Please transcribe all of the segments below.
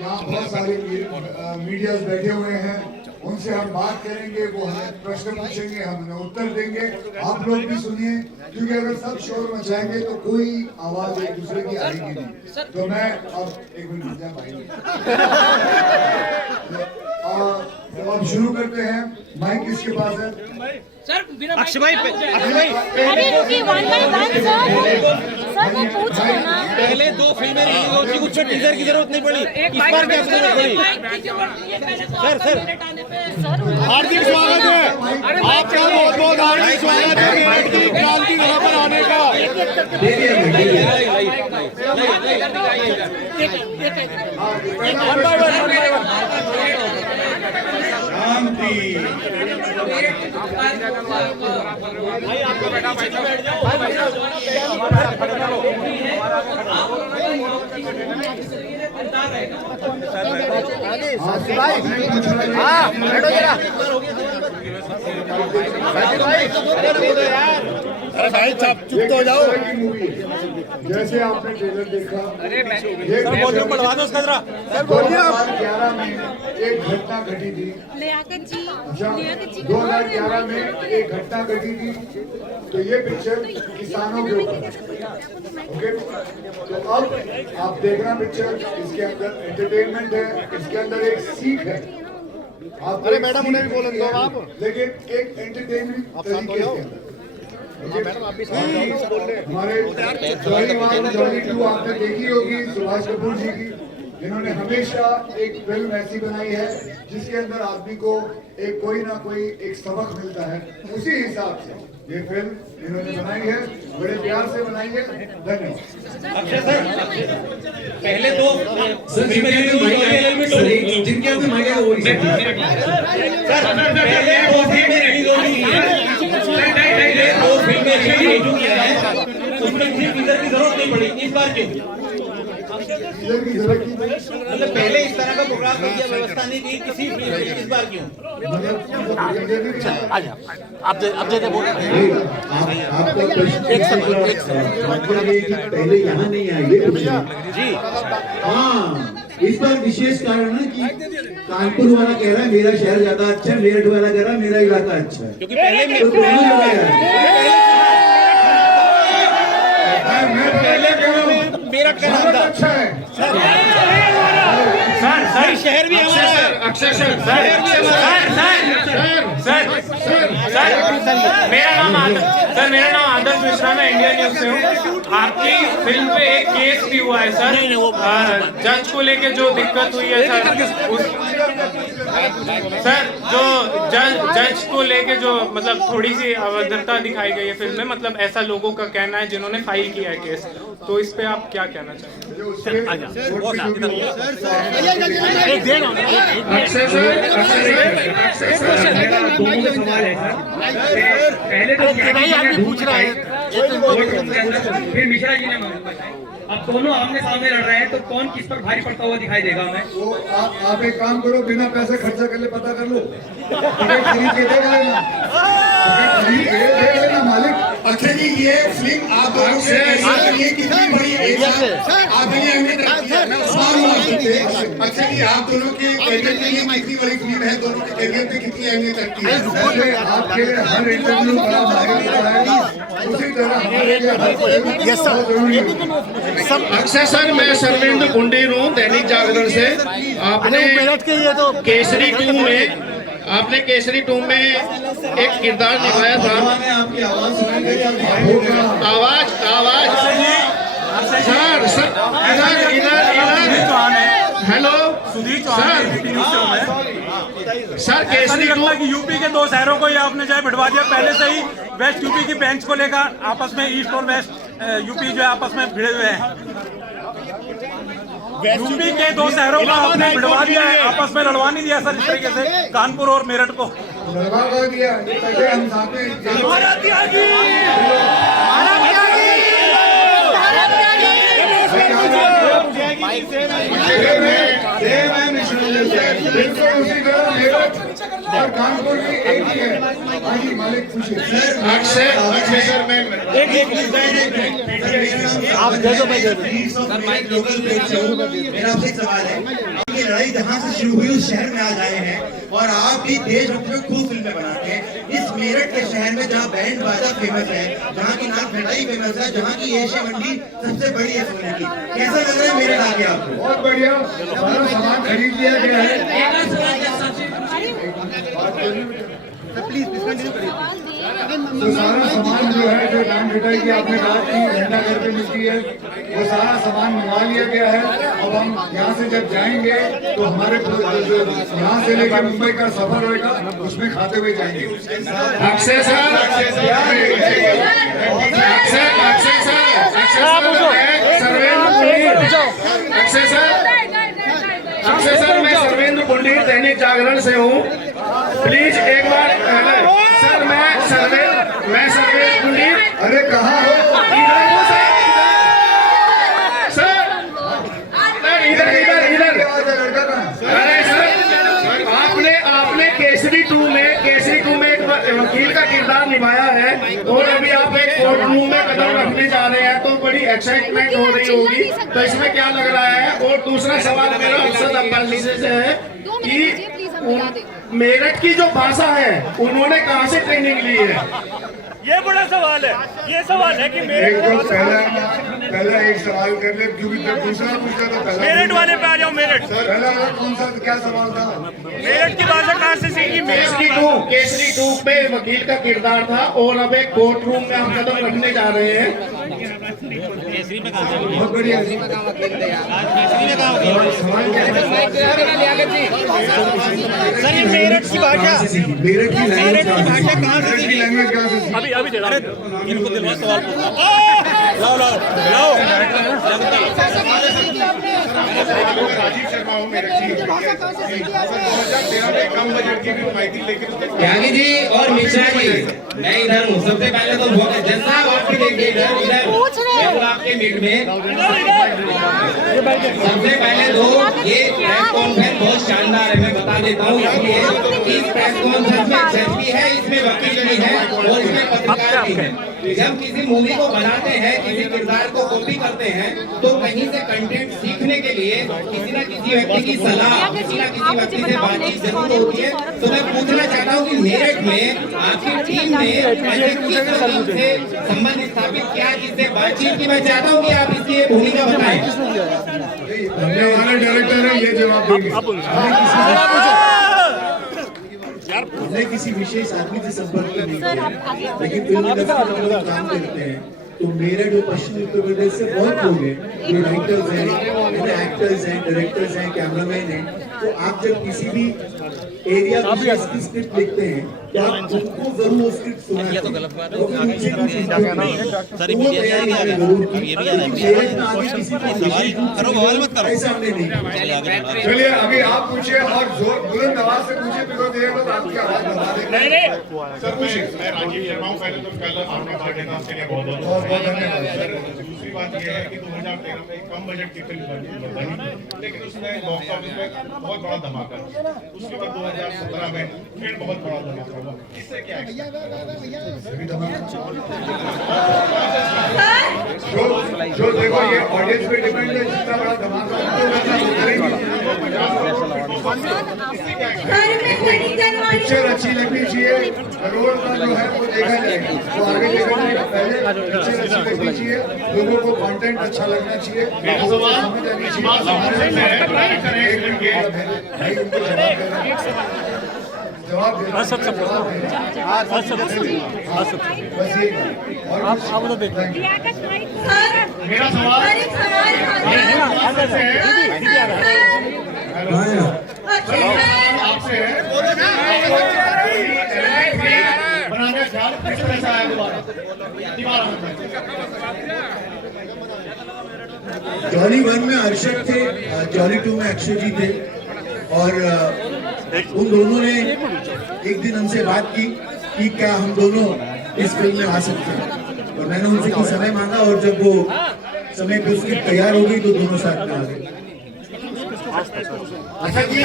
यहाँ बहुत सारे मीडियाज बैठे हुए हैं, उनसे हम बात करेंगे, वो हमें प्रश्न पूछेंगे, हम उन्हें उत्तर देंगे। आप लोग भी सुनिए, क्योंकि अगर सब शोर मचाएंगे तो कोई आवाज एक दूसरे की आएगी नहीं। तो मैं अब एक मिनट पाएंगे, अब शुरू करते हैं। माइक किसके पास है? सर अक्षय भाई, अरे रुकिए, वन बाय वन सर वो पूछ रहे हैं ना। पहले 2 फिल्में रिलीज हो चुकी, कुछ टीजर की जरूरत नहीं पड़ी, इस बार क्या जरूरत पड़ी? सर हार्दिक स्वागत है आपका, बहुत बहुत हार्दिक स्वागत है मेरठ की क्रांति धरा पर आने का। अरे भाई चुप तो हो जाओ। जैसे आपने ट्रेलर देखा, सर बोलिए, बढ़वा दो उसका जरा। सर बोलिए। 2011 में एक घटना घटी थी। 2011 में एक घटना घटी थी, तो ये पिक्चर किसानों के ऊपर, ओके। तो अब आप देखना पिक्चर, इसके अंदर एंटरटेनमेंट है, इसके अंदर एक सीख है। आप अरे मैडम उन्हें भी बोलने दो आप, लेकिन एक एंटरटेनमेंट तरीके के अंदर। हमारे जॉली 1 जॉली 2 आपने देखी होगी सुभाष कपूर जी की, इन्होंने हमेशा एक फिल्म ऐसी बनाई है जिसके अंदर आदमी को एक कोई ना कोई एक सबक मिलता है। उसी हिसाब से ये फिल्म इन्होंने बनाई है, बड़े प्यार से बनाई है। धन्यवाद। अक्षय सर, पहले 2 फिल्में रिलीज हुई, जिनके हाथ में माइक है वो सर पहले 2 फिल्में रिलीज हो चुकी है, 2 फिल्में रिलीज हो चुकी है, उसमें किसी टीजर की जरूरत नहीं पड़ी, इस बार क्यों? मतलब पहले इस तरह का प्रोग्राम की व्यवस्था नहीं थी किसी फिल्म में, इस बार क्यों? अब दे बोल। पहले यहाँ नहीं आए जी हाँ, इस पर विशेष कारण है कि कानपुर वाला कह रहा है मेरा शहर ज्यादा अच्छा है, मेरठ वाला कह रहा है मेरा इलाका अच्छा है, क्योंकि पहले मेरठ का नाम था। अच्छा है सर शहर भी हमारा है, अक्षय सर, शहर भी हमारा मेरा नाम आदर्श मिश्रा, मैं इंडिया न्यूज से हूँ। आपकी फिल्म पे एक केस भी हुआ है सर, जज को लेके जो दिक्कत हुई है सर जो जज को लेके जो मतलब थोड़ी सी अभद्रता दिखाई गई है फिल्म में, मतलब ऐसा लोगों का कहना है जिन्होंने फाइल किया है केस, तो इस पे आप क्या कहना चाहेंगे? पहले तो पूछ रहा है, फिर मिश्रा जी ने बताया, अब दोनों आमने सामने लड़ रहे हैं तो कौन किस पर भारी पड़ता हुआ दिखाई देगा हमें? वो आप एक काम करो, बिना पैसे खर्चा कर ले, पता कर लो, टिकट खरीद के देख लेना, टिकट खरीद के देख लेना मालिक। अक्षय जी, ये फिल्म आप लोगों से ये कितनी बड़ी आपने अहमियत रखी है, मैं उसमें मान सकते हैं। अक्षय जी, आप दोनों के करियर के लिए कितनी बड़ी फिल्म है, दोनों के करियर पे कितनी अहमियत रखती है? आपके हर इंटरव्यू बड़ा मायने रखता है, उसी तरह हमारे लिए हर फिल्म बहुत जरूरी है। अक्षय सर, मैं सर्वेंद्र कुंडेर हूँ दैनिक जागरण से। आपने केसरी 2 में एक किरदार निभाया था। आपकी आवाज सुनाई दे रही है। आवाज सर इधर हेलो सर केसरी 2 कि यूपी के 2 शहरों को ये आपने जो है भिड़वा दिया, पहले से ही वेस्ट यूपी की बेंच को लेकर आपस में ईस्ट और वेस्ट यूपी जो है आपस में भिड़े हुए हैं। यूपी के 2 शहरों को आपने भिड़वा दिया है, आपस में लड़वा नहीं दिया सर इस तरीके से कानपुर और मेरठ को। लड़वा दिया, हम साथ और कानपुर की एक ही है। हाजी मालिक खुशी अक्षय सर मैं आप दे दो, मैं दे दूं। मेरा आपसे एक सवाल है। की लड़ाई जहाँ से शुरू हुई उस शहर में आज आए हैं और आप भी देशभक्ति में खूब फिल्में बनाते हैं। इस मेरठ के शहर में जहाँ बैंड बाजा फेमस है, जहाँ की नाच मिठाई फेमस है, जहाँ की एशिया मंडी सबसे बड़ी है सोने की, कैसा लग रहा है मेरठ आके आपको? बहुत बढ़िया, सारा सामान खरीद लिया गया है। तो सारा सामान जो है, जो बैंड मिठाई की आपने बात की घंटा घर पे मिलती है, वो सारा सामान मंगवा लिया गया है। अब हम यहाँ से जब जाएंगे तो हमारे यहाँ से लेकर मुंबई का सफर होगा, उसमें खाते हुए जाएंगे। अक्षय सर, अक्षय सर, मैं सर्वेंद्र पंडित दैनिक जागरण से हूँ। प्लीज एक बार सर, मैं सर्वेंद्र पंडित। अरे कहाँ हो? इधर हो सर, इधर। लड़का कहाँ? अरे सर, आपने केसरी 2 में एक वकील का किरदार निभाया है और अभी आप एक कोर्ट रूम में कदम रखने जा रहे हैं, तो बड़ी एक्साइटमेंट हो रही होगी। तो इसमें क्या लग रहा है? और दूसरा सवाल मेरा अफसर अब्बासी से है कि मेरठ की जो भाषा है, उन्होंने कहाँ से ट्रेनिंग ली है? ये बड़ा सवाल है। ये सवाल है कि एक तो पहला एक सवाल कर ले, क्योंकि जब दूसरा पूछा तो पहला। मेरठ वाले पे आ जाओ। मेरठ पहला कौन सा क्या सवाल था? मेरठ की भाषा कहाँ से सीखी? केसरी 2 पे वकील का किरदार था और अब एक कोर्ट रूम में हम कदम रखने जा रहे हैं। बहुत बढ़िया। सर, ये मेरठ की भाषा, मेरठ की लैंग्वेज कहाँ से सीखी? लैंग्वेज कहाँ से सीखी? अभी दे रहा हूं। इनको दिलवा सवाल पूछो। लाओ। राजीव शर्मा हूँ, मेरठ की 2013 में कम बजट की फिल्म आई थी, लेकिन त्यागी जी और मिश्रा जी, मैं इधर हूँ। सबसे पहले तो बहुत जनता आपकी देखिए इधर आपके मीट में। सबसे पहले तो ये प्रेस कॉन्फ्रेंस बहुत शानदार है, मैं बता देता हूँ इसलिए। इस प्रेस कॉन्फ्रेंस में जज भी है, इसमें वकील भी है और इसमें पत्रकार भी है। जब किसी मूवी को बनाते हैं, किसी किरदार को कॉपी करते हैं, तो कहीं से कंटेंट सीखने के लिए किसी न किसी व्यक्ति की सलाह, किसी न किसी व्यक्ति से बातचीत जरूर होती है। तो मैं पूछना चाहता हूँ कि मेरठ में आपकी टीम ने ऐसे किस टीम से संबंध स्थापित किया जिससे बातचीत की? मैं चाहता हूँ कि आप इसकी भूमिका बताएं। हमारे डायरेक्टर है, ये जवाब देंगे। हमने किसी विशेष आदमी से संपर्क नहीं किया, लेकिन फिल्म इंडस्ट्री में लोग काम करते हैं तो मेरठ और पश्चिम उत्तर प्रदेश से बहुत लोग हैं जो राइटर्स हैं, एक्टर्स हैं, डायरेक्टर्स हैं, कैमरामैन हैं। तो आप जब किसी भी एरिया विशेष की स्क्रिप्ट लिखते हैं तो आप उनको जरूर वो स्क्रिप्ट सुनाते हैं। तो उनसे कुछ चलिए अभी आप पूछिए और जोर बुलंद आवाज से पूछिए, बिकॉज ये लोग आपकी आवाज दबा देंगे। सर पूछिए। मैं राजीव शर्मा हूँ। पहले तो आपका बर्थडे था, उसके लिए बहुत बहुत धन्यवाद। सर दूसरी बात यह है कि 2013 में एक कम बजट की फिल्म बनी, लेकिन उसने बॉक्स ऑफिस में बहुत बड़ा धमाका। उसके बाद 2017 में फिर बहुत बड़ा धमाका हुआ। इससे क्या जो देखो, ये ऑडियंस पे डिपेंड है, जितना बड़ा धमाका पिक्चर अच्छी लगनी चाहिए। करोड़ का जो है वो देखा जाएगा, तो आगे देखने का पहले पिक्चर अच्छी लगनी चाहिए, लोगों को कंटेंट अच्छा लगना चाहिए, लोगों को समझ आनी चाहिए। जवाब दे आप तो देख मेरा सवाल आपसे है। बनाने का ख्याल किस तरह से आया दोबारा? जॉली 1 में अर्शद थे, जॉली 2 में अक्षय जी थे और उन दोनों ने एक दिन हमसे बात की कि क्या हम दोनों इस फिल्म में आ सकते हैं, और मैंने उनसे कुछ समय मांगा और जब वो समय पे उसकी तैयार हो गई तो दोनों साथ में आ गए। अच्छा जी,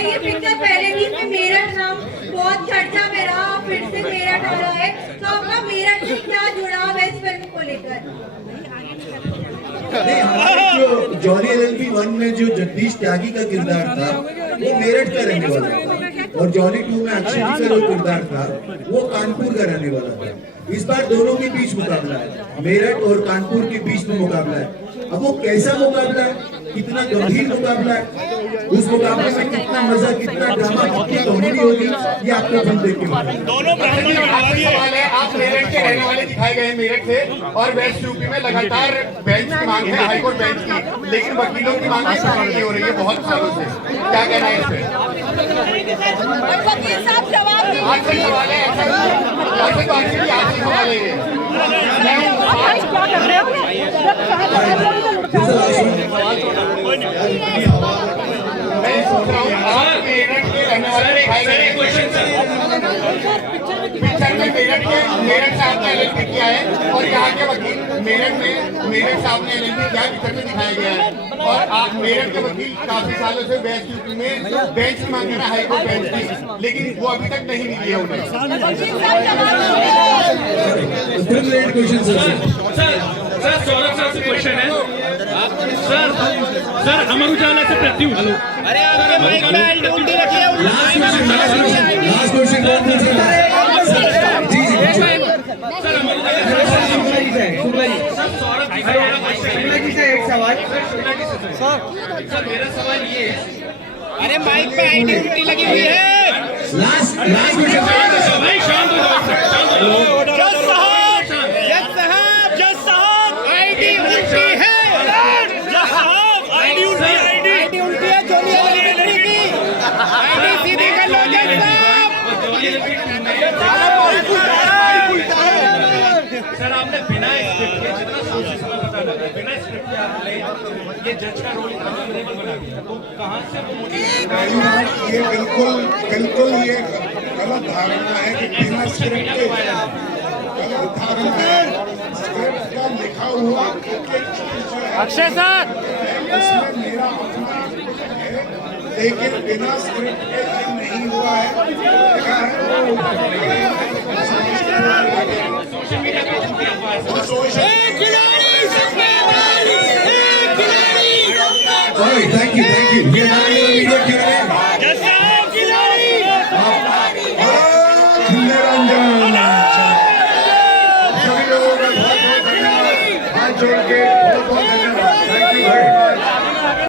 ये पिक्चर पहले भी मेरठ नाम बहुत चर्चा में रहा, फिर से मेरठ आ रहा है, तो आपका मेरठ से क्या जुड़ाव है इस फिल्म को लेकर? नहीं, हमारे जो जॉली LLB 1 में जो जगदीश त्यागी का किरदार था वो मेरठ का रहने वाला था, और जॉली 2 में अक्षय जी का जो किरदार था वो कानपुर का रहने वाला था। इस बार दोनों के बीच मुकाबला है, मेरठ और कानपुर के बीच में मुकाबला है। अब वो कैसा मुकाबला है, कितना गंभीर मुकाबला है, उस मुकाबले में कितना मजा, कितना ड्रामा, कितनी कॉमेडी होगी, ये आपको फिल्म देख के मालूम। दोनों सवाल है, आप मेरठ के रहने वाले दिखाए गए हैं मेरठ से, और वेस्ट यूपी में लगातार बेंच की मांग है, हाईकोर्ट बेंच की, लेकिन वकीलों की मांग नहीं हो रही है बहुत सालों से, क्या कहना है इस पे? वकील साहब जवाब दीजिए। आखिरी सवाल है, ऐसा आखिरी सवाल है ये। क्या कर रहे हो? मैं सोच रहा हूँ आप मेरठ के रहने वाले दिखाए गए हैं। पिक्चर में मेरठ से आपने LLB किया है, और यहाँ के वकील मेरठ से आपने LLB किया है, पिक्चर में दिखाया गया है, और आप मेरठ के वकील काफी सालों से वेस्ट यूपी में बेंच की मांग कर रहे हैं, हाईकोर्ट बेंच की, लेकिन वो अभी तक नहीं मिली है उन्हें। क्वेश्चन सर, सौरभ सर से क्वेश्चन है सर अमर उजाला से प्रत्युष। अरे आपके माइक में उल्टी रखी है। लास्ट क्वेश्चन जी जी सर अमर उजाला से एक सवाल। सर मेरा सवाल ये है, अरे माइक पे आईडी उल्टी लगी हुई है। लास्ट क्वेश्चन भाई शांत हो जाओ, शांत हो जाओ। सर आपने बिना स्क्रिप्ट के जितना सोच समय पता लगा, बिना स्क्रिप्ट के आपने ये जज का रोल अनरिलेबल बना दिया, तो कहाँ से ये बिल्कुल ये गलत धारणा है कि बिना स्क्रिप्ट के, गलत धारणा है। स्क्रिप्ट का लिखा हुआ अक्षय सर उसमें मेरा अपना है, लेकिन बिना स्क्रिप्ट के ये नहीं हुआ है। लिखा है All right, thank you. We are now in the media